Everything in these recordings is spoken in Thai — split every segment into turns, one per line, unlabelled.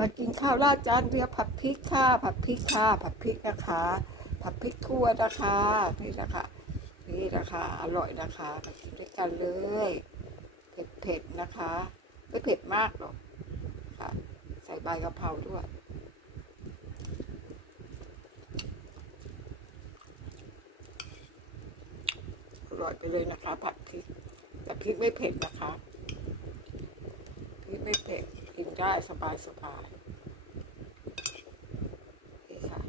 มากินข้าวราดจานเดียวผัดพริกค่ะผัดพริกค่ะผัดพริกนะคะ ผัดพริกทั่วนะคะ นี่นะคะ นี่นะคะ อร่อยนะคะมากินด้วยกันเลยเผ็ดๆนะคะ ไม่เผ็ดมากหรอกค่ะใส่ใบกะเพราด้วยอร่อยไปเลยนะคะ ผัดพริกแต่พริกไม่เผ็ดนะคะพริกไม่เผ็ด กินได้สบายสบายค่ะ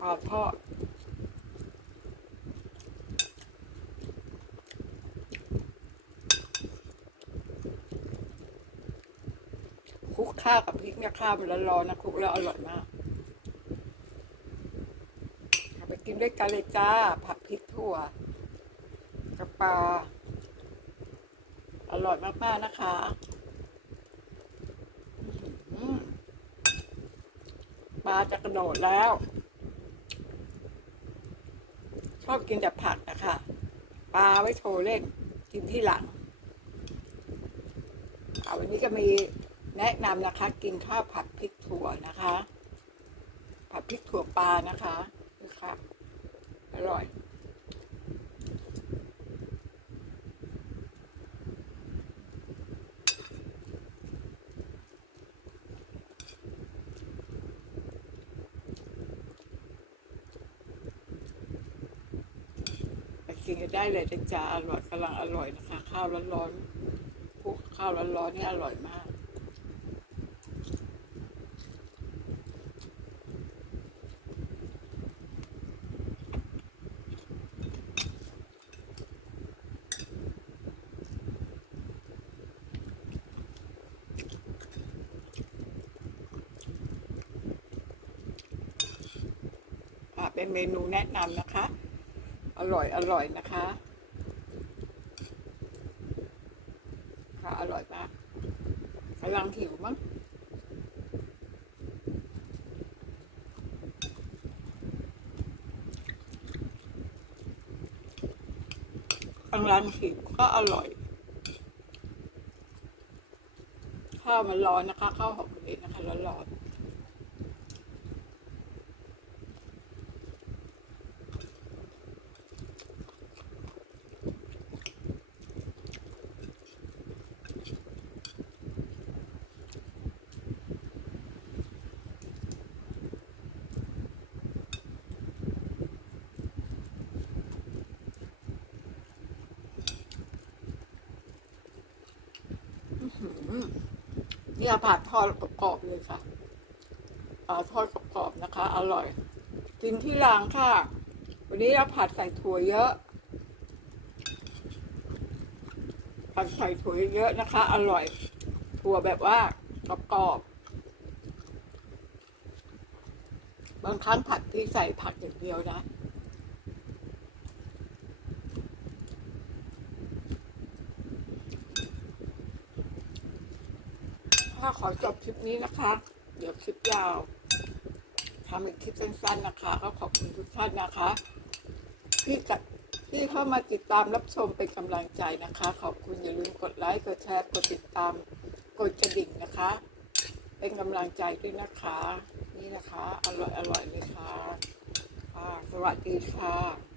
ปลาทอดคลุกข้าวกับพริกเนี่ยข้าวมันร้อนๆนะคลุกแล้วอร่อยมากไปกินด้วยกันเลยจ้า ผัดพริกถั่ว ปลา อร่อยมาก ๆ นะคะปลาจะกระโดดแล้ว ชอบกินแต่ผักนะคะปลาไว้โชว์เล่นกินที่หลังเอาวันนี้ก็มีแนะนำนะคะ กินข้าวผัดพริกถั่วนะคะ ผัดพริกถั่วปลานะคะนี่ค่ะอร่อย ไป กันได้เลยนะจ๊ะอร่อยกำลังอร่อยนะคะ ข้าวร้อนๆพวกข้าวร้อนๆนี่อร่อยมากอะเป็นเมนูแนะนำนะคะ อร่อยอร่อยนะคะ ค่ะอร่อยมากกำลังหิวมั้งกำลังหิวก็อร่อย ข้าวมันร้อนนะคะ ข้าวหอมมะลินะคะร้อนๆ เนี่ยผัดทอดกรอบเลยค่ะทอดกรอบนะคะ อร่อย กินที่หลังค่ะ วันนี้เราผัดใส่ถั่วเยอะ ผัดใส่ถั่วเยอะนะคะ อร่อย ถั่วแบบว่ากรอบๆบางครั้งผัดที่ใส่ผักอย่างเดียวนะ ถ้าขอจบคลิปนี้นะคะ เดี๋ยวคลิปยาวทำเป็นคลิปสั้นๆนะคะ ก็ขอบคุณทุกท่านนะคะ ที่กับที่เข้ามาติดตามรับชมเป็นกำลังใจนะคะ ขอบคุณอย่าลืมกดไลค์กดแชร์กดติดตามกดกระดิ่งนะคะ เป็นกำลังใจด้วยนะคะ นี่นะคะ อร่อยอร่อยเลยคะค่ะ สวัสดีค่ะ